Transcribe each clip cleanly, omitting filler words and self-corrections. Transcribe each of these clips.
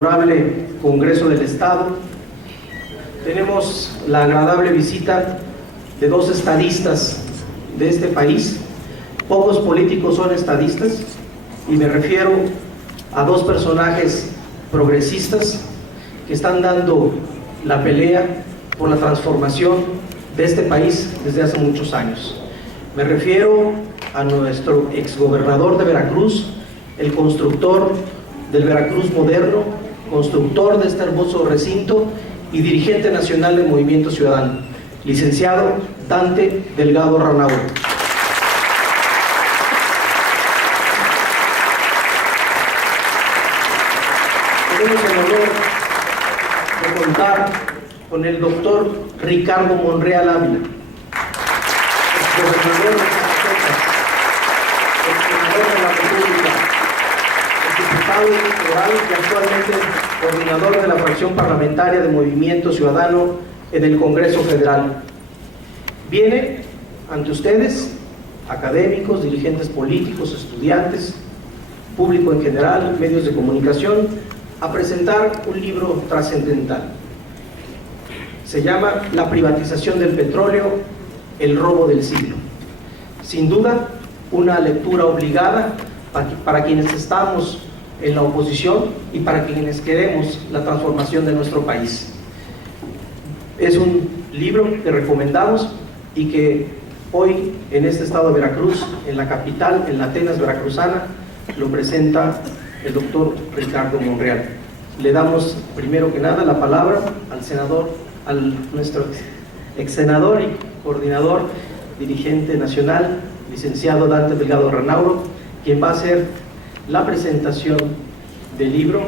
Honorable Congreso del Estado, tenemos la agradable visita de dos estadistas de este país. Pocos políticos son estadistas y me refiero a dos personajes progresistas que están dando la pelea por la transformación de este país desde hace muchos años. Me refiero a nuestro exgobernador de Veracruz, el constructor del Veracruz moderno, constructor de este hermoso recinto y dirigente nacional del Movimiento Ciudadano, licenciado Dante Delgado Ranauro. Tenemos el honor de contar con el doctor Ricardo Monreal Ávila, exgobernador de Zacatecas, exsenador de la República, diputado electoral y actualmente coordinador de la fracción parlamentaria de Movimiento Ciudadano en el Congreso Federal. Viene ante ustedes, académicos, dirigentes políticos, estudiantes, público en general, medios de comunicación, a presentar un libro trascendental. Se llama La privatización del petróleo, el robo del siglo. Sin duda, una lectura obligada para quienes estamos en la oposición y para quienes queremos la transformación de nuestro país. Es un libro que recomendamos y que hoy en este estado de Veracruz, en la capital, en la Atenas veracruzana, lo presenta el doctor Ricardo Monreal. Le damos primero que nada la palabra al senador, nuestro ex senador y coordinador dirigente nacional, licenciado Dante Delgado Ranauro, quien va a hacer la presentación del libro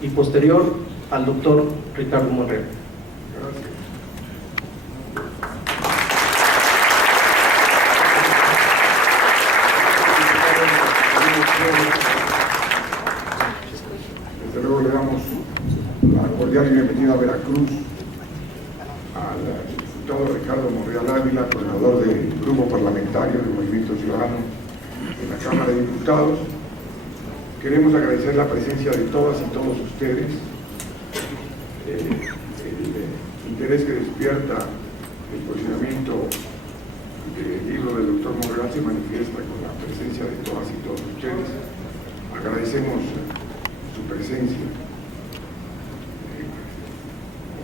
y posterior al doctor Ricardo Monreal. Gracias. Desde luego le damos la cordial y bienvenida a Veracruz al diputado Ricardo Monreal Ávila, coordinador del Grupo Parlamentario del Movimiento Ciudadano en la Cámara de Diputados. Queremos agradecer la presencia de todas y todos ustedes, el interés que despierta el posicionamiento del libro del doctor Monreal se manifiesta con la presencia de todas y todos ustedes. Agradecemos su presencia,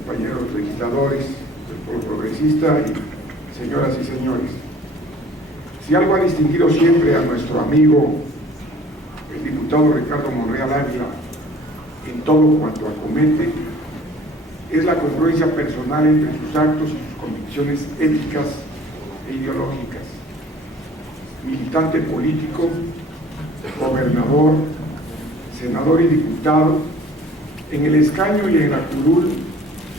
compañeros legisladores del pueblo progresista y señoras y señores. Si algo ha distinguido siempre a nuestro amigo el diputado Ricardo Monreal Ávila en todo cuanto acomete, es la congruencia personal entre sus actos y sus convicciones éticas e ideológicas. Militante político, gobernador, senador y diputado, en el escaño y en la curul,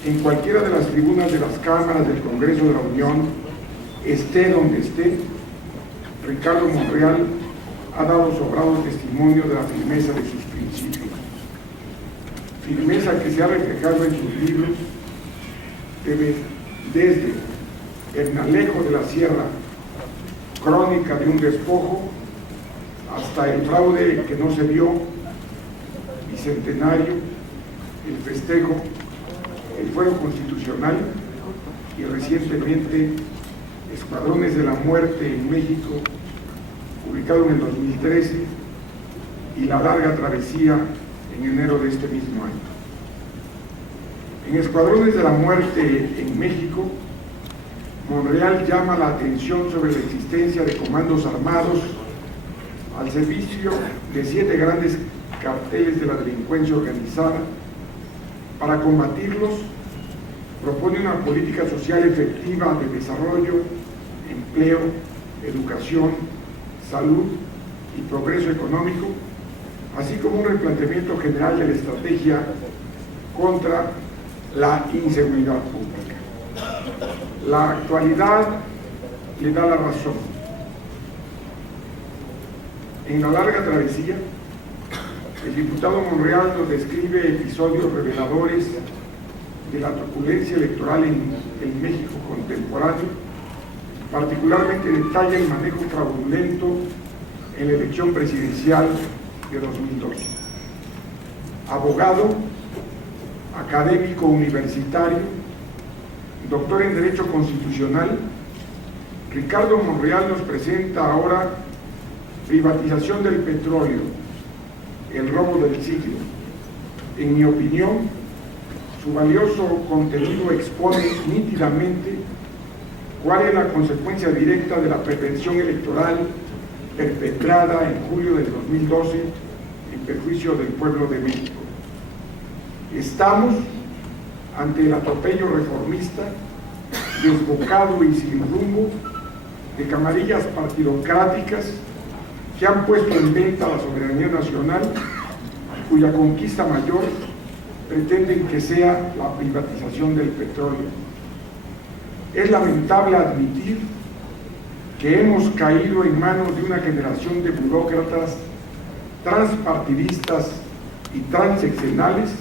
en cualquiera de las tribunas de las cámaras del Congreso de la Unión, esté donde esté, Ricardo Monreal ha dado sobrado testimonio de la firmeza de sus principios. Firmeza que se ha reflejado en sus libros, desde Hernalejo de la Sierra, Crónica de un despojo, hasta El fraude que no se vio, Bicentenario, El festejo, El fuero constitucional y recientemente Escuadrones de la Muerte en México, publicado en el 2013, y La larga travesía en enero de este mismo año. En Escuadrones de la Muerte en México, Monreal llama la atención sobre la existencia de comandos armados al servicio de 7 grandes carteles de la delincuencia organizada. Para combatirlos, propone una política social efectiva de desarrollo, empleo, educación, salud y progreso económico, así como un replanteamiento general de la estrategia contra la inseguridad pública. La actualidad le da la razón. En La larga travesía, el diputado Monreal nos describe episodios reveladores de la turbulencia electoral en México contemporáneo. Particularmente detalla el manejo fraudulento en la elección presidencial de 2012. Abogado, académico universitario, doctor en Derecho Constitucional, Ricardo Monreal nos presenta ahora Privatización del petróleo, el robo del siglo. En mi opinión, su valioso contenido expone nítidamente cuál es la consecuencia directa de la prevención electoral perpetrada en julio del 2012 en perjuicio del pueblo de México. Estamos ante el atropello reformista, desbocado y sin rumbo, de camarillas partidocráticas que han puesto en venta la soberanía nacional, cuya conquista mayor pretenden que sea la privatización del petróleo. Es lamentable admitir que hemos caído en manos de una generación de burócratas transpartidistas y transeccionales,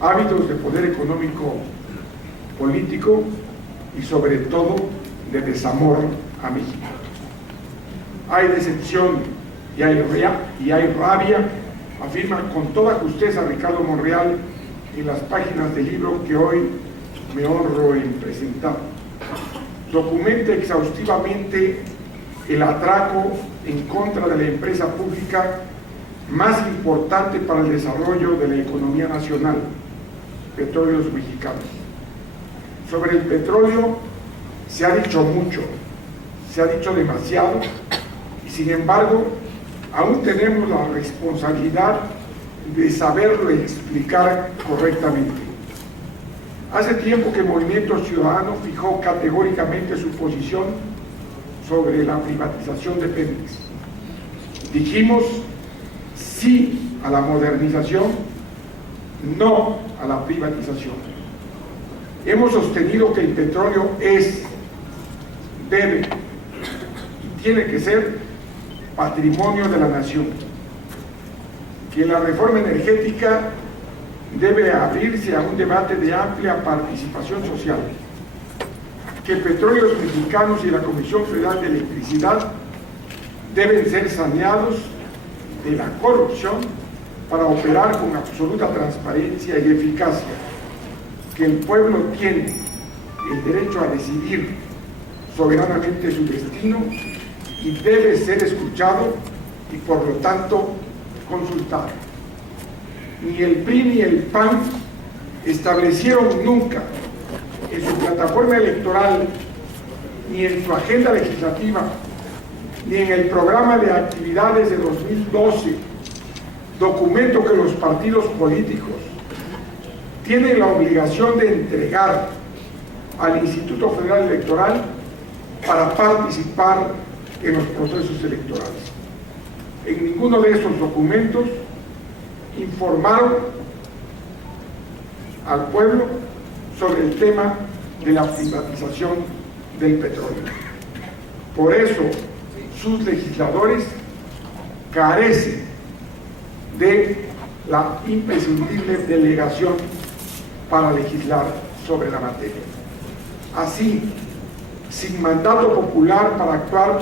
ávidos de poder económico, político y sobre todo de desamor a México. Hay decepción y hay rabia, afirma con toda justeza Ricardo Monreal en las páginas del libro que hoy me honro en presentar. Documenta exhaustivamente el atraco en contra de la empresa pública más importante para el desarrollo de la economía nacional, Petróleos Mexicanos. Sobre el petróleo se ha dicho mucho, se ha dicho demasiado, y sin embargo aún tenemos la responsabilidad de saberlo explicar correctamente. Hace tiempo que el Movimiento Ciudadano fijó categóricamente su posición sobre la privatización de Pemex. Dijimos sí a la modernización, no a la privatización. Hemos sostenido que el petróleo es, debe y tiene que ser patrimonio de la nación, que la reforma energética debe abrirse a un debate de amplia participación social, que Petróleos Mexicanos y la Comisión Federal de Electricidad deben ser saneados de la corrupción para operar con absoluta transparencia y eficacia, que el pueblo tiene el derecho a decidir soberanamente su destino y debe ser escuchado y por lo tanto consultado. Ni el PRI ni el PAN establecieron nunca en su plataforma electoral, ni en su agenda legislativa, ni en el programa de actividades de 2012, documento que los partidos políticos tienen la obligación de entregar al Instituto Federal Electoral para participar en los procesos electorales. En ninguno de esos documentos informaron al pueblo sobre el tema de la privatización del petróleo. Por eso, sus legisladores carecen de la imprescindible delegación para legislar sobre la materia. Así, sin mandato popular para actuar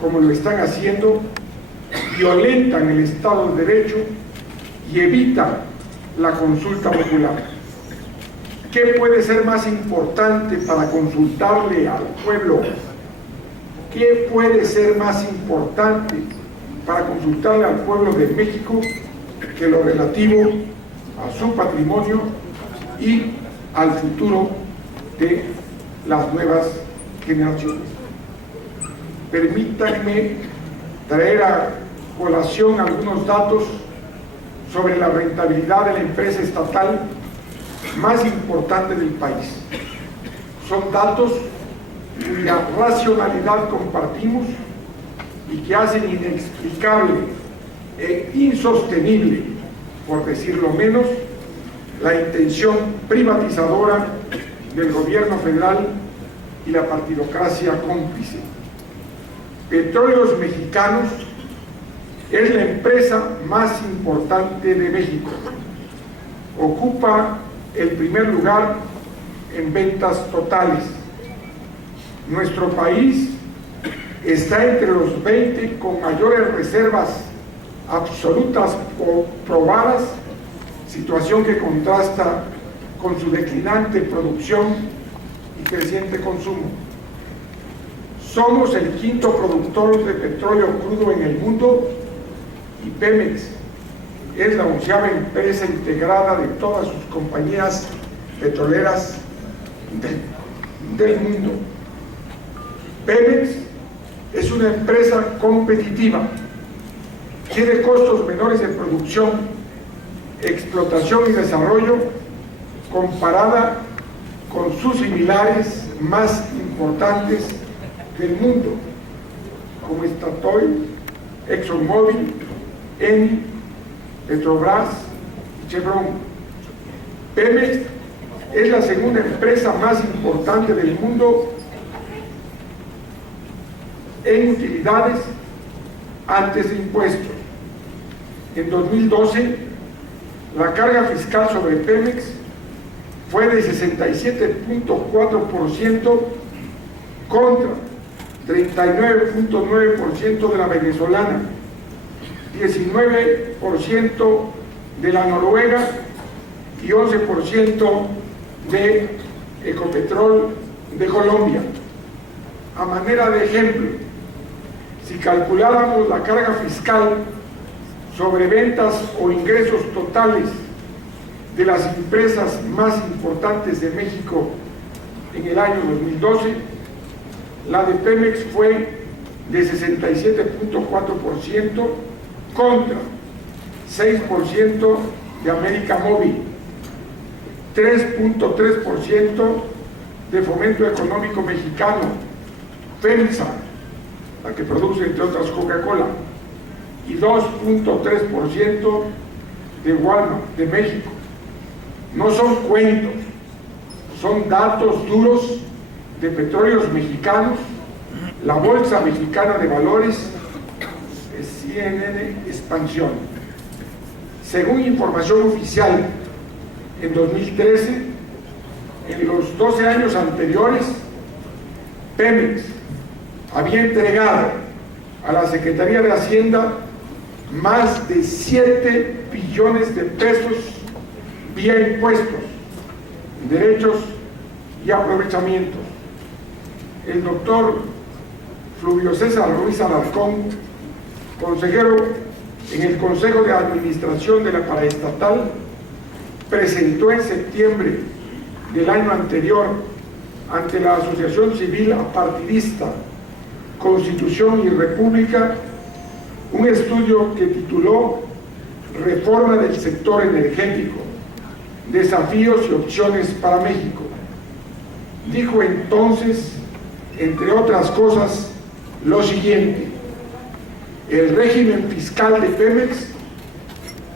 como lo están haciendo, violentan el Estado de Derecho y evitan la consulta popular. ¿Qué puede ser más importante para consultarle al pueblo? ¿Qué puede ser más importante para consultarle al pueblo de México que lo relativo a su patrimonio y al futuro de las nuevas generaciones? Permítanme traer a colación algunos datos sobre la rentabilidad de la empresa estatal más importante del país. Son datos cuya racionalidad compartimos y que hacen inexplicable e insostenible, por decirlo menos, la intención privatizadora del gobierno federal y la partidocracia cómplice. Petróleos Mexicanos es la empresa más importante de México. Ocupa el primer lugar en ventas totales. Nuestro país está entre los 20 con mayores reservas absolutas o probadas, situación que contrasta con su declinante producción y creciente consumo. Somos el quinto productor de petróleo crudo en el mundo y Pemex es la 11ª empresa integrada de todas sus compañías petroleras del mundo. Pemex es una empresa competitiva, tiene costos menores de producción, explotación y desarrollo comparada con sus similares más importantes del mundo, como Statoil, ExxonMobil, Eni, Petrobras y Chevron. Pemex es la segunda empresa más importante del mundo en utilidades antes de impuestos. En 2012, la carga fiscal sobre Pemex fue de 67.4% contra 39.9% de la venezolana, 19% de la noruega y 11% de Ecopetrol de Colombia. A manera de ejemplo, si calculáramos la carga fiscal sobre ventas o ingresos totales de las empresas más importantes de México en el año 2012, la de Pemex fue de 67.4% contra 6% de América Móvil, 3.3% de Fomento Económico Mexicano, FEMSA, la que produce entre otras Coca-Cola, y 2.3% de Walmart de México. No son cuentos, son datos duros de Petróleos Mexicanos, la Bolsa Mexicana de Valores, CNN Expansión. Según información oficial, en 2013, en los 12 años anteriores, Pemex había entregado a la Secretaría de Hacienda más de 7 billones de pesos vía impuestos, derechos y aprovechamientos. El doctor Fluvio César Ruiz Alarcón, consejero en el Consejo de Administración de la Paraestatal, presentó en septiembre del año anterior ante la Asociación Civil Apartidista Constitución y República un estudio que tituló Reforma del sector energético, desafíos y opciones para México. Dijo entonces, entre otras cosas, lo siguiente: el régimen fiscal de Pemex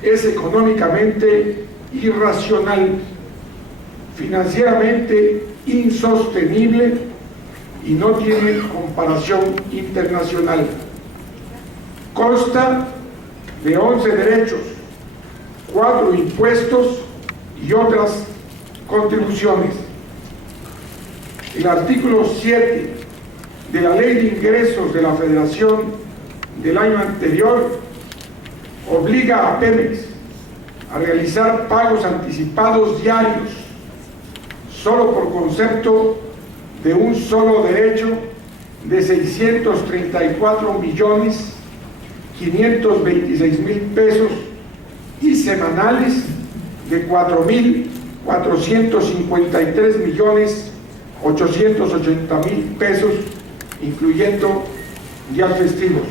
es económicamente irracional, financieramente insostenible y no tiene comparación internacional. Consta de 11 derechos, 4 impuestos y otras contribuciones. El artículo 7 de la Ley de Ingresos de la Federación del año anterior obliga a Pemex a realizar pagos anticipados diarios, solo por concepto de un solo derecho, de 634.526.000 pesos y semanales de 4.453.880.000 pesos, incluyendo días festivos.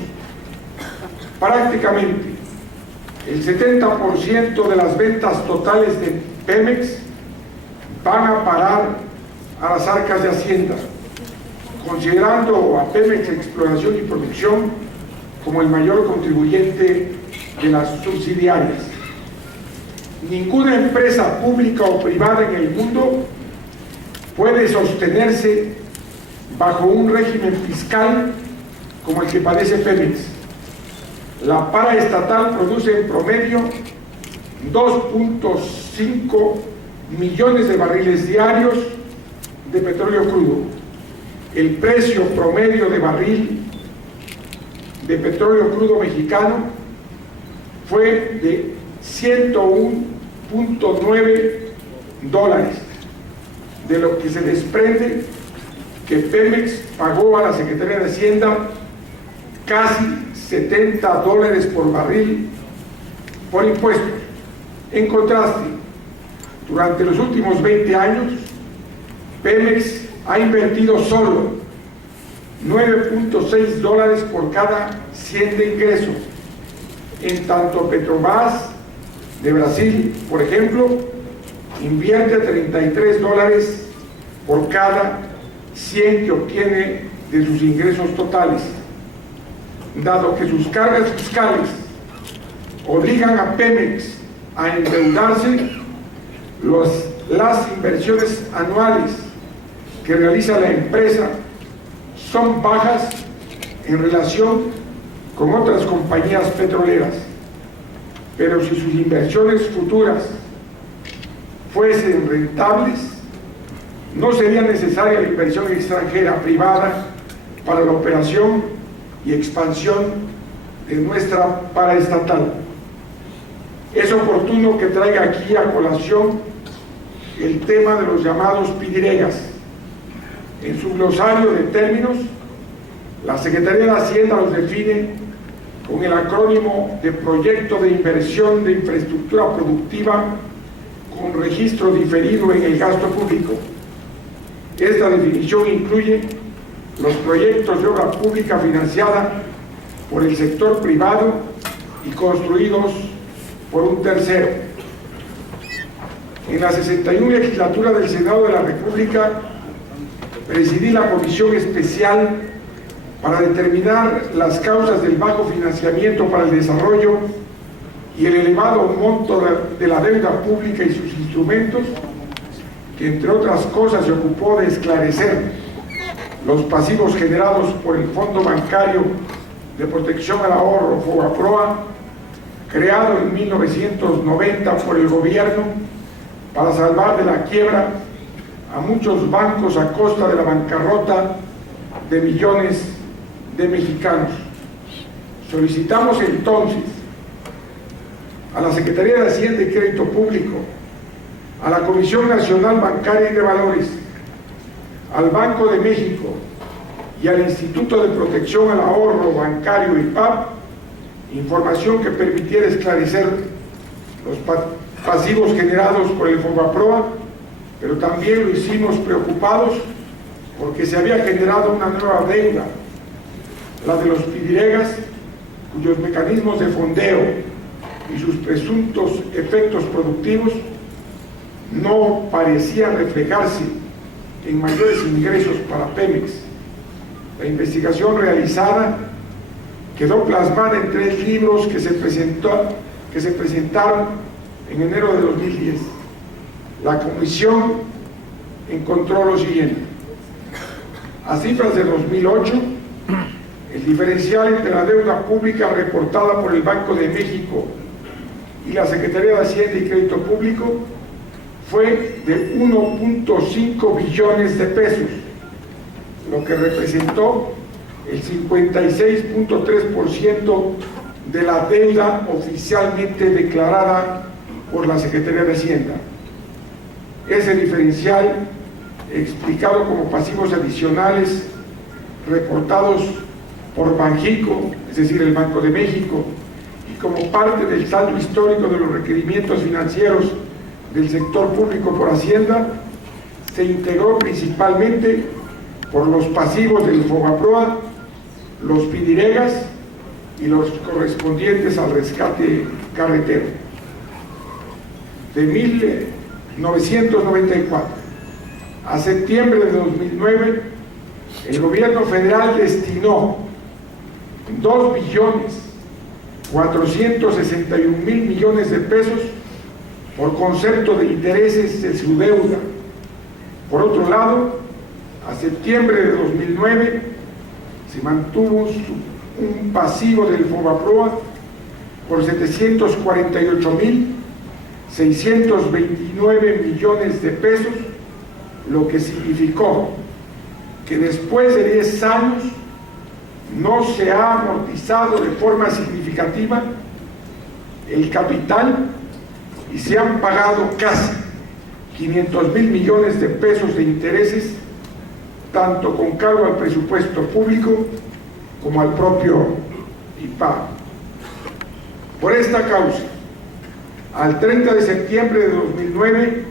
Prácticamente el 70% de las ventas totales de Pemex van a parar a las arcas de Hacienda, considerando a Pemex Exploración y Producción como el mayor contribuyente de las subsidiarias. Ninguna empresa pública o privada en el mundo puede sostenerse bajo un régimen fiscal como el que padece Pemex. La paraestatal produce en promedio 2.5 millones de barriles diarios de petróleo crudo. El precio promedio de barril de petróleo crudo mexicano fue de $101 $1.9, de lo que se desprende que Pemex pagó a la Secretaría de Hacienda casi $70 por barril por impuestos. En contraste, durante los últimos 20 años, Pemex ha invertido solo $9.6 por cada 100 de ingresos, en tanto Petrobras de Brasil, por ejemplo, invierte $33 por cada 100 que obtiene de sus ingresos totales. Dado que sus cargas fiscales obligan a Pemex a endeudarse, las inversiones anuales que realiza la empresa son bajas en relación con otras compañías petroleras. Pero si sus inversiones futuras fuesen rentables, no sería necesaria la inversión extranjera privada para la operación y expansión de nuestra paraestatal. Es oportuno que traiga aquí a colación el tema de los llamados pidiregas. En su glosario de términos, la Secretaría de Hacienda los define con el acrónimo de Proyecto de Inversión de Infraestructura Productiva con registro diferido en el gasto público. Esta definición incluye los proyectos de obra pública financiada por el sector privado y construidos por un tercero. En la 61 legislatura del Senado de la República presidí la comisión especial para determinar las causas del bajo financiamiento para el desarrollo y el elevado monto de la deuda pública y sus instrumentos, que entre otras cosas se ocupó de esclarecer los pasivos generados por el Fondo Bancario de Protección al Ahorro, FOBAPROA, creado en 1990 por el gobierno para salvar de la quiebra a muchos bancos a costa de la bancarrota de millones de mexicanos. Solicitamos entonces a la Secretaría de Hacienda y Crédito Público, a la Comisión Nacional Bancaria y de Valores, al Banco de México y al Instituto de Protección al Ahorro Bancario, IPAB, información que permitiera esclarecer los pasivos generados por el FOBAPROA, pero también lo hicimos preocupados porque se había generado una nueva deuda, la de los pidiregas, cuyos mecanismos de fondeo y sus presuntos efectos productivos no parecían reflejarse en mayores ingresos para Pemex. La investigación realizada quedó plasmada en 3 libros que se presentaron en enero de 2010. La comisión encontró lo siguiente: a cifras de 2008, el diferencial entre la deuda pública reportada por el Banco de México y la Secretaría de Hacienda y Crédito Público fue de 1.5 billones de pesos, lo que representó el 56.3% de la deuda oficialmente declarada por la Secretaría de Hacienda. Ese diferencial, explicado como pasivos adicionales reportados por Banjico, es decir, el Banco de México, y como parte del saldo histórico de los requerimientos financieros del sector público por Hacienda, se integró principalmente por los pasivos del FOBAPROA, los pidiregas y los correspondientes al rescate carretero. De 1994 a septiembre de 2009, el gobierno federal destinó 2.461.000 millones de pesos por concepto de intereses de su deuda. Por otro lado, a septiembre de 2009 se mantuvo un pasivo del FOBAPROA por 748.629 millones de pesos, lo que significó que después de 10 años no se ha amortizado de forma significativa el capital y se han pagado casi 500,000 millones de pesos de intereses, tanto con cargo al presupuesto público como al propio IPAB. Por esta causa, al 30 de septiembre de 2009,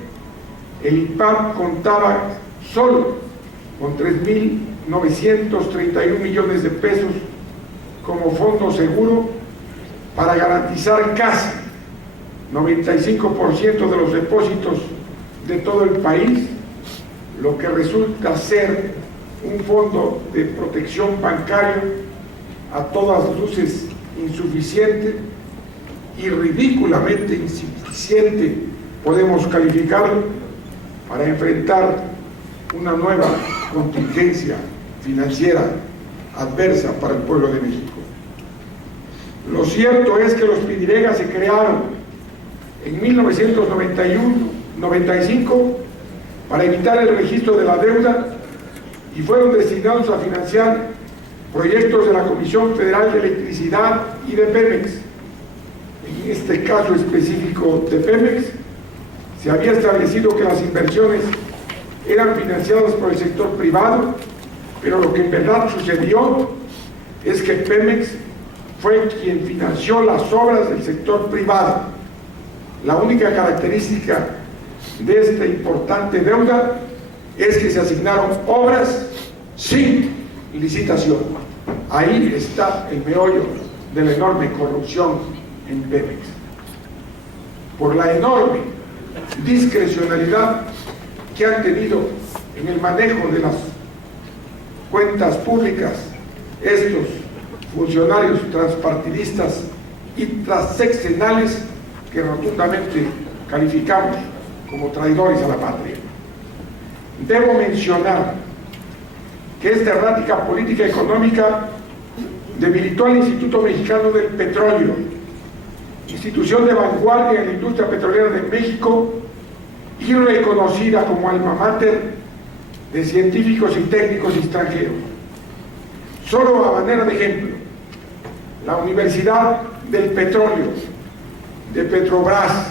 el IPAB contaba solo con 3.931 millones de pesos como fondo seguro para garantizar casi 95% de los depósitos de todo el país, lo que resulta ser un fondo de protección bancario a todas luces insuficiente y ridículamente insuficiente, podemos calificarlo, para enfrentar una nueva contingencia financiera adversa para el pueblo de México. Lo cierto es que los PIDIREGA se crearon en 1995 para evitar el registro de la deuda y fueron destinados a financiar proyectos de la Comisión Federal de Electricidad y de Pemex. En este caso específico de Pemex, se había establecido que las inversiones eran financiadas por el sector privado, pero lo que en verdad sucedió es que Pemex fue quien financió las obras del sector privado. La única característica de esta importante deuda es que se asignaron obras sin licitación. Ahí está el meollo de la enorme corrupción en Pemex. Por la enorme discrecionalidad que han tenido en el manejo de las cuentas públicas estos funcionarios transpartidistas y transeccionales que rotundamente calificamos como traidores a la patria. Debo mencionar que esta errática política económica debilitó al Instituto Mexicano del Petróleo, institución de vanguardia en la industria petrolera de México y reconocida como alma mater de científicos y técnicos extranjeros. Solo a manera de ejemplo, la Universidad del Petróleo de Petrobras,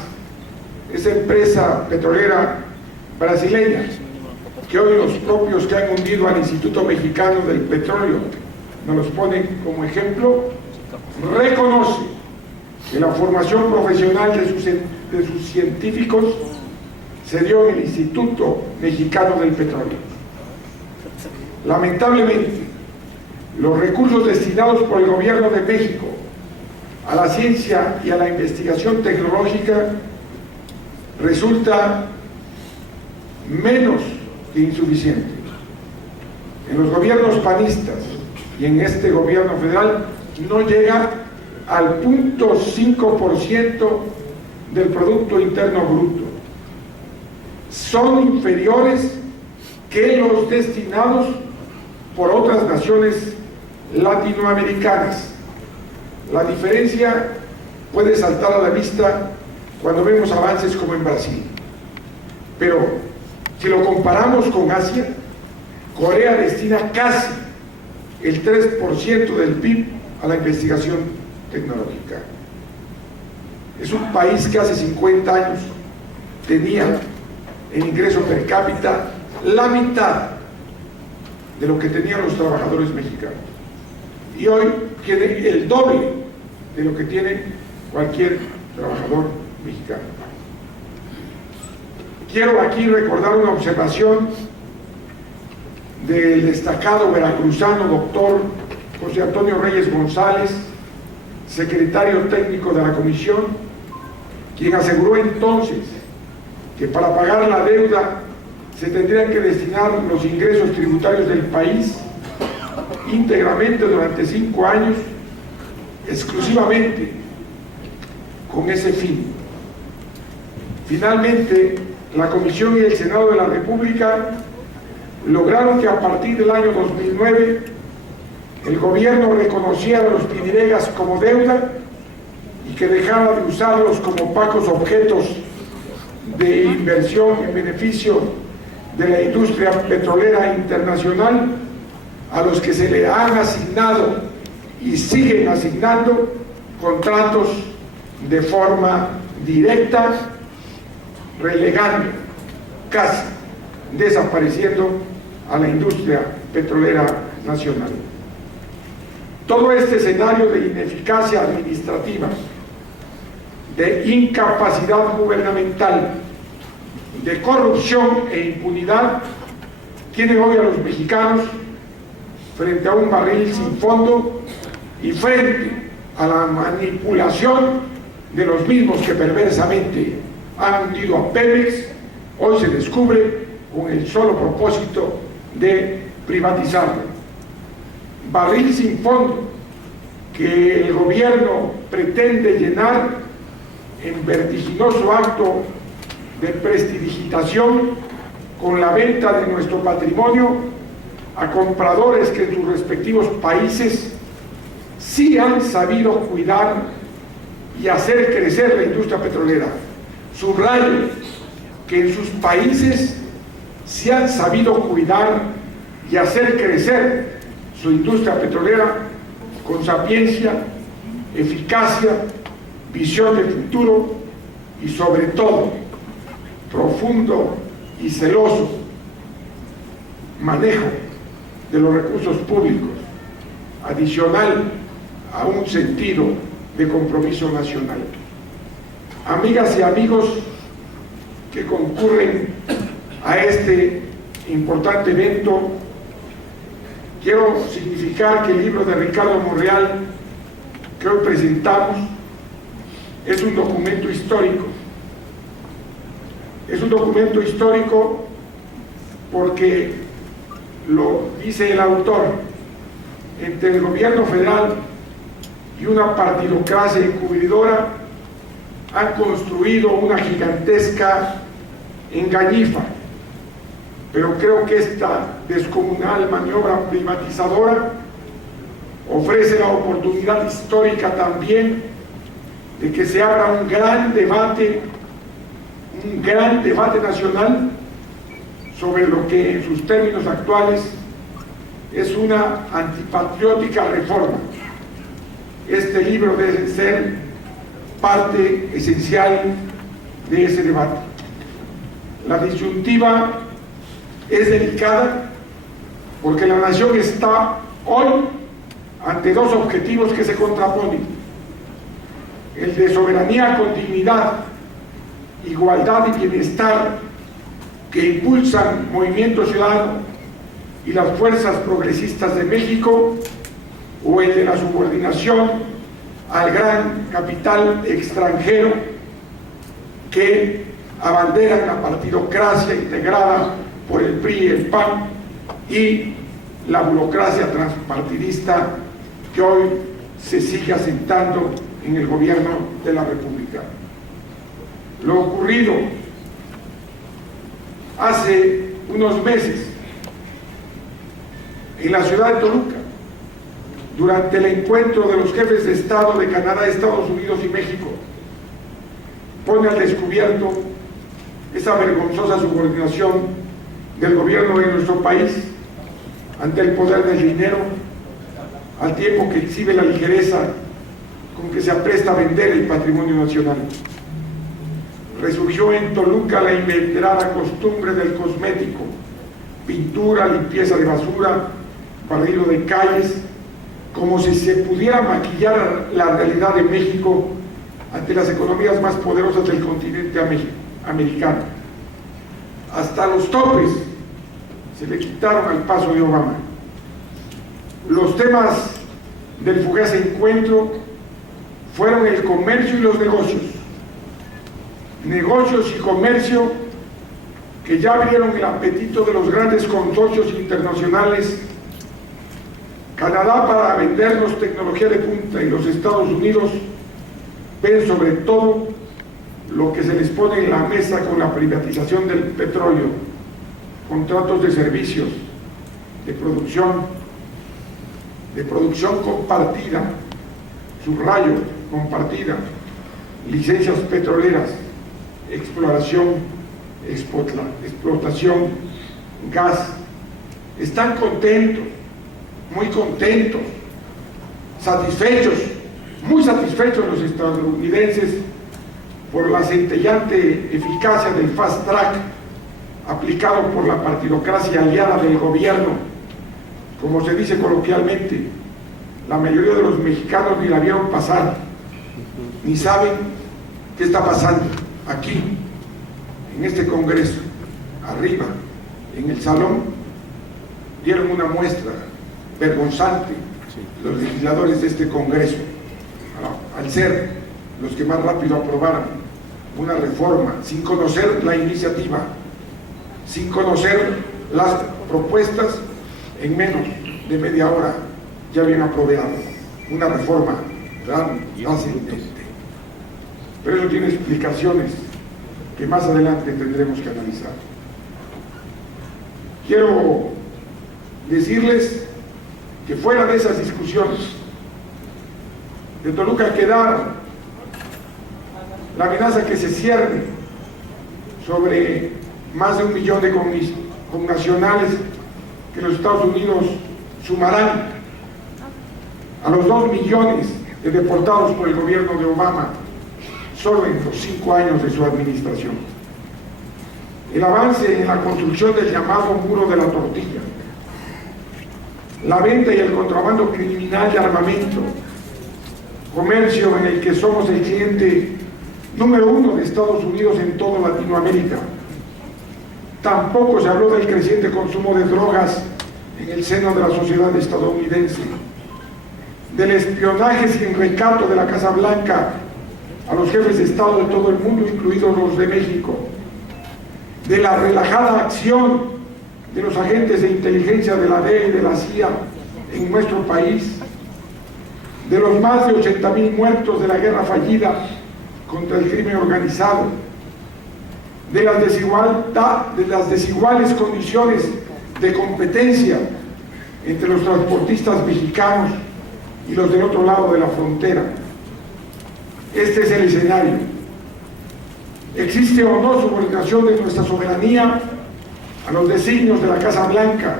esa empresa petrolera brasileña, que hoy los propios que han hundido al Instituto Mexicano del Petróleo nos los ponen como ejemplo, reconoce que la formación profesional de sus científicos se dio en el Instituto Mexicano del Petróleo. Lamentablemente, los recursos destinados por el gobierno de México a la ciencia y a la investigación tecnológica resulta menos que insuficiente. En los gobiernos panistas y en este gobierno federal no llega al 0.5% del Producto Interno Bruto. Son inferiores que los destinados por otras naciones latinoamericanas. La diferencia puede saltar a la vista cuando vemos avances como en Brasil. Pero si lo comparamos con Asia, Corea destina casi el 3% del PIB a la investigación tecnológica. Es un país que hace 50 años tenía el ingreso per cápita la mitad de lo que tenían los trabajadores mexicanos. Y hoy tiene el doble de lo que tiene cualquier trabajador mexicano. Quiero aquí recordar una observación del destacado veracruzano doctor José Antonio Reyes González, secretario técnico de la comisión, quien aseguró entonces que para pagar la deuda se tendrían que destinar los ingresos tributarios del país íntegramente durante 5 años, exclusivamente con ese fin. Finalmente, la Comisión y el Senado de la República lograron que a partir del año 2009 el gobierno reconociera a los PIDIREGAS como deuda y que dejara de usarlos como opacos objetos de inversión en beneficio de la industria petrolera internacional, a los que se le han asignado y siguen asignando contratos de forma directa relegando, casi desapareciendo a la industria petrolera nacional. Todo este escenario de ineficacia administrativa, de incapacidad gubernamental, de corrupción e impunidad, tiene hoy a los mexicanos frente a un barril sin fondo y frente a la manipulación de los mismos que perversamente han hundido a Pemex. Hoy se descubre con el solo propósito de privatizarlo. Barril sin fondo que el gobierno pretende llenar en vertiginoso acto de prestidigitación con la venta de nuestro patrimonio a compradores que en sus respectivos países sí han sabido cuidar y hacer crecer la industria petrolera. Subrayo que en sus países sí han sabido cuidar y hacer crecer su industria petrolera con sapiencia, eficacia, visión de futuro y sobre todo profundo y celoso manejo de los recursos públicos, adicional a un sentido de compromiso nacional. Amigas y amigos que concurren a este importante evento, quiero significar que el libro de Ricardo Monreal que hoy presentamos es un documento histórico. Es un documento histórico porque, lo dice el autor, entre el gobierno federal y una partidocracia encubridora han construido una gigantesca engañifa, pero creo que esta descomunal maniobra privatizadora ofrece la oportunidad histórica también de que se abra un gran debate nacional sobre lo que en sus términos actuales es una antipatriótica reforma. Este libro debe ser parte esencial de ese debate. La disyuntiva es delicada porque la nación está hoy ante dos objetivos que se contraponen: el de soberanía con dignidad, igualdad y bienestar que impulsan Movimiento Ciudadano y las fuerzas progresistas de México, o el de la subordinación al gran capital extranjero que abanderan la partidocracia integrada por el PRI y el PAN y la burocracia transpartidista que hoy se sigue asentando en el gobierno de la República. Lo ocurrido hace unos meses en la ciudad de Toluca, durante el encuentro de los jefes de Estado de Canadá, Estados Unidos y México, pone al descubierto esa vergonzosa subordinación del gobierno de nuestro país ante el poder del dinero, al tiempo que exhibe la ligereza con que se apresta a vender el patrimonio nacional. Resurgió en Toluca la inveterada costumbre del cosmético, pintura, limpieza de basura, barrido de calles, como si se pudiera maquillar la realidad de México ante las economías más poderosas del continente americano. Hasta los topes se le quitaron al paso de Obama. Los temas del fugaz encuentro fueron el comercio y los negocios. Negocios y comercio que ya abrieron el apetito de los grandes consorcios internacionales. Canadá para vendernos tecnología de punta y los Estados Unidos ven sobre todo lo que se les pone en la mesa con la privatización del petróleo, contratos de servicios, de producción compartida, subrayo, compartida, licencias petroleras, exploración, explotación, gas. Están contentos, muy contentos, satisfechos, muy satisfechos los estadounidenses por la centellante eficacia del fast track aplicado por la partidocracia aliada del gobierno, como se dice coloquialmente, la mayoría de los mexicanos ni la vieron pasar, ni saben qué está pasando aquí, en este Congreso. Arriba, en el salón, dieron una muestra vergonzante los legisladores de este Congreso, al ser los que más rápido aprobaron una reforma sin conocer la iniciativa, sin conocer las propuestas. En menos de media hora ya habían aprobado una reforma trascendente. Pero eso tiene explicaciones que más adelante tendremos que analizar. Quiero decirles que fuera de esas discusiones, de Toluca quedar la amenaza que se cierne sobre más de 1 millón de connacionales que los Estados Unidos sumarán a los 2 millones de deportados por el gobierno de Obama solo en los 5 años de su administración. El avance en la construcción del llamado muro de la tortilla, la venta y el contrabando criminal de armamento, comercio en el que somos el cliente número 1 de Estados Unidos en toda Latinoamérica. Tampoco se habló del creciente consumo de drogas en el seno de la sociedad estadounidense, del espionaje sin recato de la Casa Blanca a los jefes de Estado de todo el mundo, incluidos los de México, de la relajada acción de los agentes de inteligencia de la DEA y de la CIA en nuestro país, de los más de 80,000 muertos de la guerra fallida contra el crimen organizado, de las desiguales condiciones de competencia entre los transportistas mexicanos y los del otro lado de la frontera. Este es el escenario. ¿Existe o no subordinación de nuestra soberanía a los designios de la Casa Blanca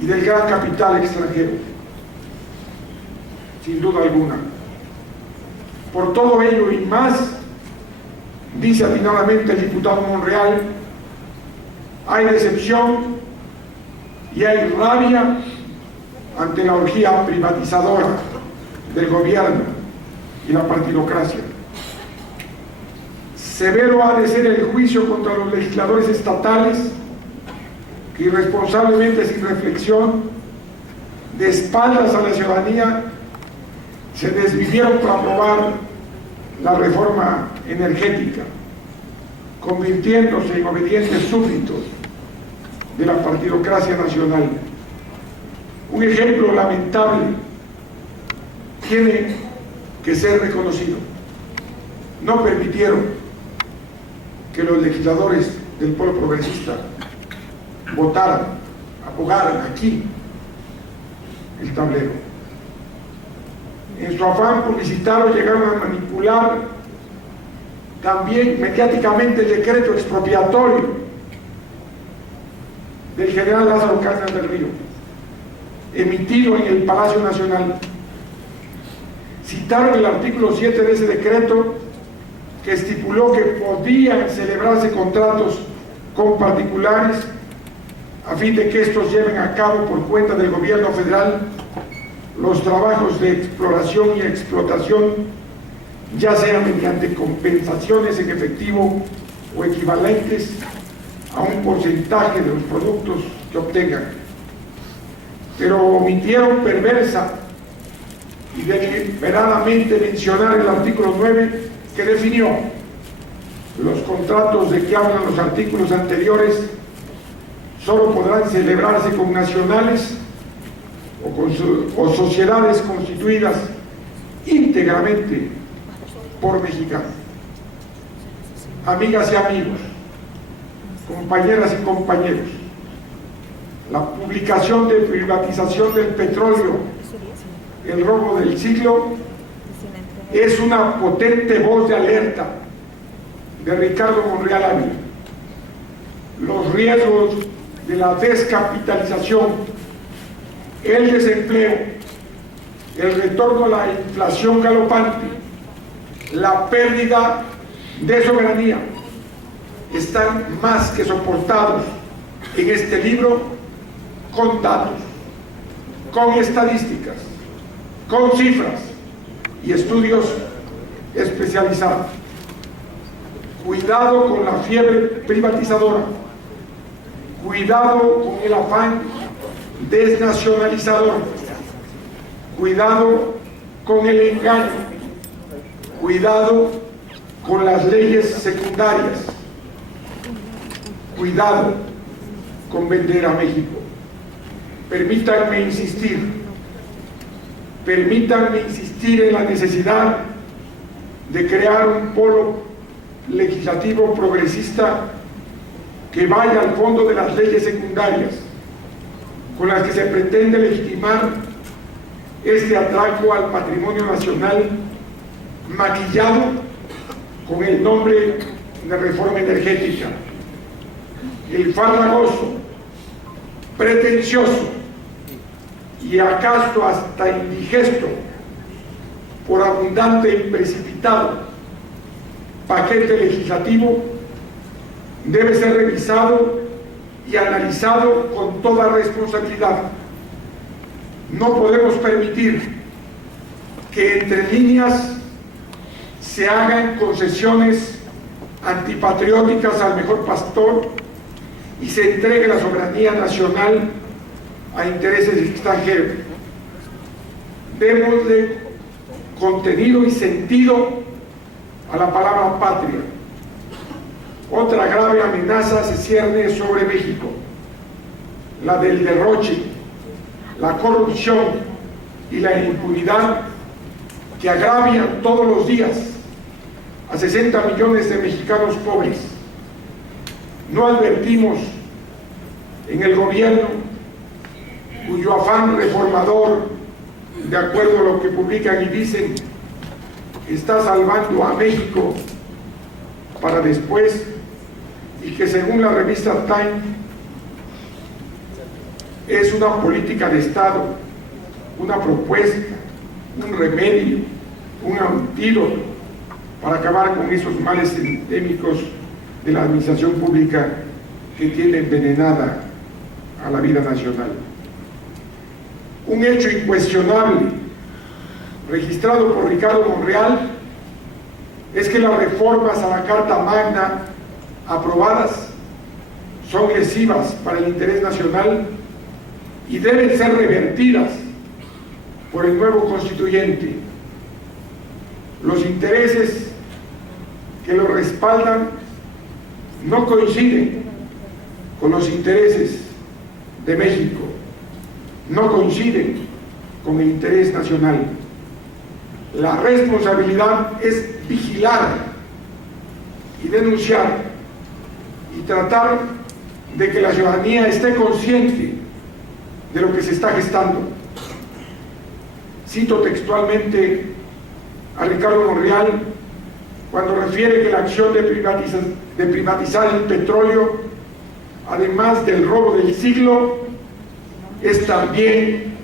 y del gran capital extranjero? Sin duda alguna. Por todo ello y más, dice atinadamente el diputado Monreal, hay decepción y hay rabia ante la orgía privatizadora del gobierno y la partidocracia. Severo ha de ser el juicio contra los legisladores estatales que irresponsablemente, sin reflexión, de espaldas a la ciudadanía, se desvivieron para aprobar la reforma energética, convirtiéndose en obedientes súbditos de la partidocracia nacional. Un ejemplo lamentable tiene que ser reconocido. No permitieron que los legisladores del Polo Progresista votaran, apoyaran aquí el tablero. En su afán publicitario llegaron a manipular también mediáticamente el decreto expropiatorio del general Lázaro Cárdenas del Río, emitido en el Palacio Nacional. Citaron el artículo 7 de ese decreto, que estipuló que podían celebrarse contratos con particulares a fin de que estos lleven a cabo por cuenta del gobierno federal los trabajos de exploración y explotación, ya sea mediante compensaciones en efectivo o equivalentes a un porcentaje de los productos que obtengan. Pero omitieron perversa y deliberadamente mencionar el artículo 9, que definió los contratos de que hablan los artículos anteriores solo podrán celebrarse con nacionales o sociedades constituidas íntegramente por mexicanos. Amigas y amigos, compañeras y compañeros, la publicación de privatización del petróleo, el robo del siglo, es una potente voz de alerta de Ricardo Monreal Ávila. Los riesgos de la descapitalización, el desempleo, el retorno a la inflación galopante, la pérdida de soberanía están más que soportados en este libro con datos, con estadísticas, con cifras y estudios especializados. Cuidado con la fiebre privatizadora, cuidado con el afán desnacionalizador, cuidado con el engaño, cuidado con las leyes secundarias, cuidado con vender a México. Permítanme insistir en la necesidad de crear un polo legislativo progresista que vaya al fondo de las leyes secundarias con las que se pretende legitimar este atraco al patrimonio nacional maquillado con el nombre de reforma energética. El farragoso, pretencioso y acaso hasta indigesto por abundante y precipitado paquete legislativo debe ser revisado y analizado con toda responsabilidad. No podemos permitir que entre líneas se hagan concesiones antipatrióticas al mejor pastor y se entregue la soberanía nacional a intereses extranjeros. Démosle contenido y sentido a la palabra patria. Otra grave amenaza se cierne sobre México, la del derroche, la corrupción y la impunidad que agravian todos los días a 60 millones de mexicanos pobres. No advertimos en el gobierno, cuyo afán reformador, de acuerdo a lo que publican y dicen, está salvando a México para después, y que según la revista Time es una política de Estado, una propuesta, un remedio, un antídoto para acabar con esos males endémicos de la administración pública que tiene envenenada a la vida nacional. Un hecho incuestionable registrado por Ricardo Monreal es que las reformas a la Carta Magna aprobadas son lesivas para el interés nacional y deben ser revertidas por el nuevo constituyente. Los intereses que lo respaldan no coinciden con los intereses de México, no coinciden con el interés nacional. La responsabilidad es vigilar y denunciar y tratar de que la ciudadanía esté consciente de lo que se está gestando. Cito textualmente a Ricardo Monreal cuando refiere que la acción de privatizar el petróleo, además del robo del siglo, es también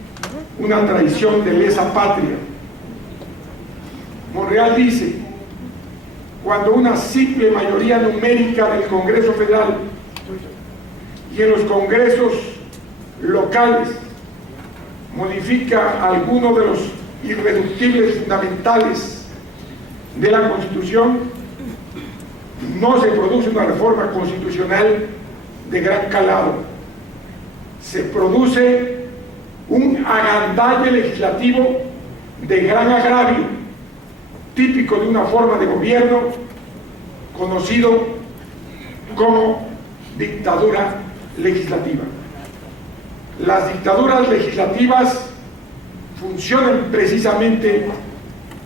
una traición de lesa patria. Monreal dice: cuando una simple mayoría numérica del Congreso Federal y en los congresos locales modifica alguno de los irreductibles fundamentales de la Constitución, no se produce una reforma constitucional de gran calado, se produce un agandalle legislativo de gran agravio, típico de una forma de gobierno conocido como dictadura legislativa. Las dictaduras legislativas funcionan precisamente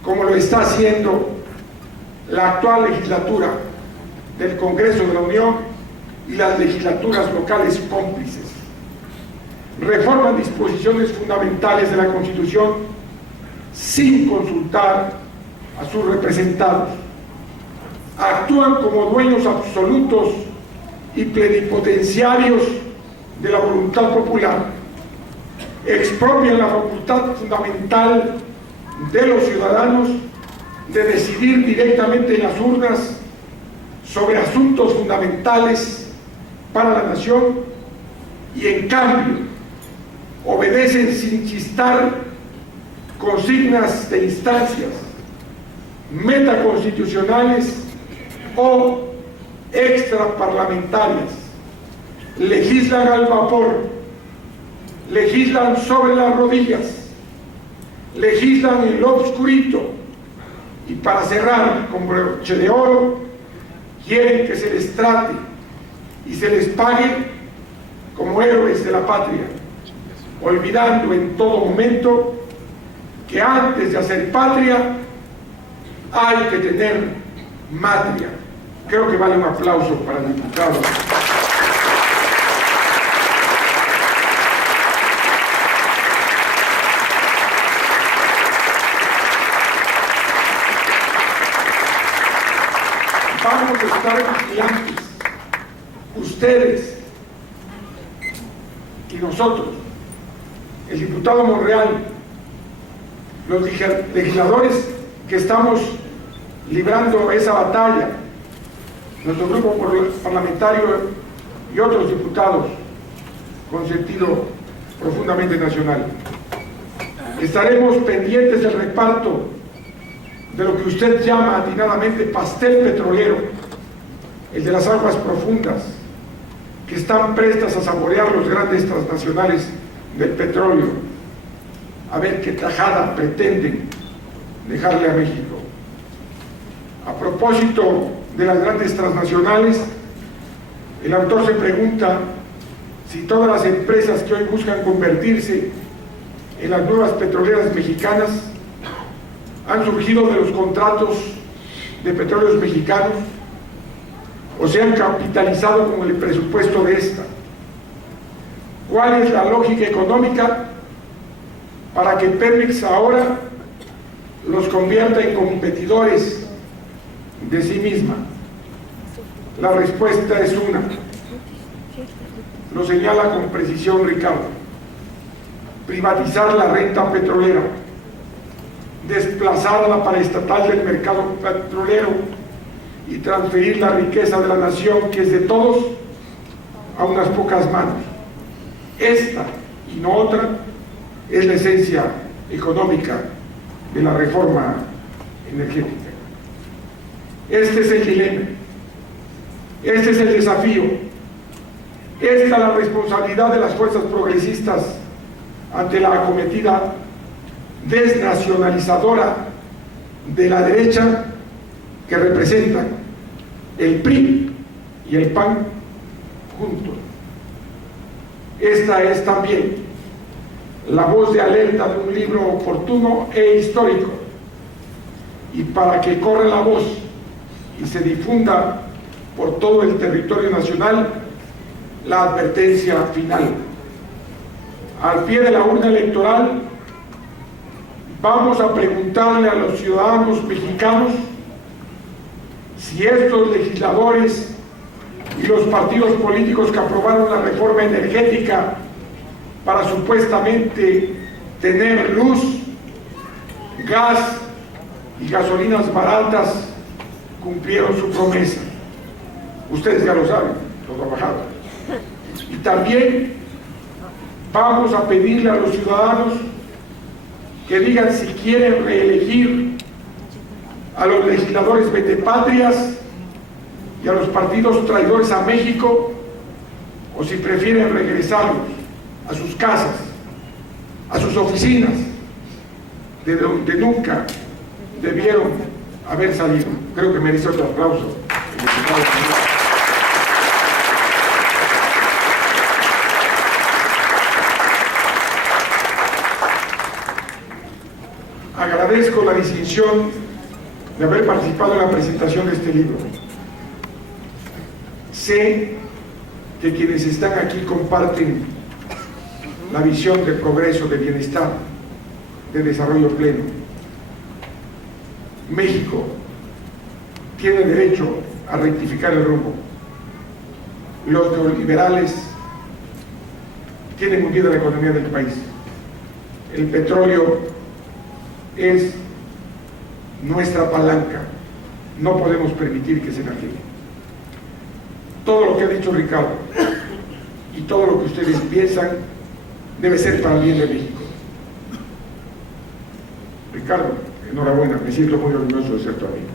como lo está haciendo la actual legislatura del Congreso de la Unión y las legislaturas locales cómplices. Reforman disposiciones fundamentales de la Constitución sin consultar a sus representados. Actúan como dueños absolutos y plenipotenciarios de la voluntad popular. Expropian la facultad fundamental de los ciudadanos de decidir directamente en las urnas sobre asuntos fundamentales para la nación y en cambio obedecen sin chistar consignas de instancias metaconstitucionales o extraparlamentarias, legislan al vapor, legislan sobre las rodillas, legislan en lo obscurito y para cerrar con broche de oro quieren que se les trate y se les pague como héroes de la patria, olvidando en todo momento que antes de hacer patria hay que tener matria. Creo que vale un aplauso para el diputado. Vamos a estar vigilantes, ustedes y nosotros, el diputado Monreal, los legisladores que estamos librando esa batalla, nuestro grupo parlamentario y otros diputados con sentido profundamente nacional. Estaremos pendientes del reparto de lo que usted llama atinadamente pastel petrolero, el de las aguas profundas, que están prestas a saborear los grandes transnacionales del petróleo, a ver qué tajada pretenden dejarle a México. A propósito de las grandes transnacionales, el autor se pregunta si todas las empresas que hoy buscan convertirse en las nuevas petroleras mexicanas han surgido de los contratos de petróleos mexicanos o se han capitalizado con el presupuesto de esta. ¿Cuál es la lógica económica para que Pemex ahora los convierta en competidores de sí misma? La respuesta es una. Lo señala con precisión Ricardo: privatizar la renta petrolera, desplazar a la paraestatal del mercado petrolero y transferir la riqueza de la nación, que es de todos, a unas pocas manos. Esta y no otra es la esencia económica de la reforma energética. Este es el dilema, este es el desafío, esta es la responsabilidad de las fuerzas progresistas ante la acometida desnacionalizadora de la derecha que representan el PRI y el PAN juntos. Esta es también la voz de alerta de un libro oportuno e histórico, y para que corra la voz y se difunda por todo el territorio nacional, la advertencia final. Al pie de la urna electoral vamos a preguntarle a los ciudadanos mexicanos si estos legisladores y los partidos políticos que aprobaron la reforma energética para supuestamente tener luz, gas y gasolinas baratas cumplieron su promesa. Ustedes ya lo saben, lo trabajaron. Y también vamos a pedirle a los ciudadanos que digan si quieren reelegir a los legisladores vetepatrias y a los partidos traidores a México, o si prefieren regresarlos a sus casas, a sus oficinas, de donde nunca debieron haber salido. Creo que merece otro aplauso. Agradezco la distinción de haber participado en la presentación de este libro. Sé que quienes están aquí comparten la visión de progreso, de bienestar, de desarrollo pleno. México tiene derecho a rectificar el rumbo. Los neoliberales tienen hundida la economía del país. El petróleo es nuestra palanca. No podemos permitir que se margine. todo lo que ha dicho Ricardo y todo lo que ustedes piensan debe ser para el bien de México. Ricardo, enhorabuena, me siento muy orgulloso de ser tu amigo.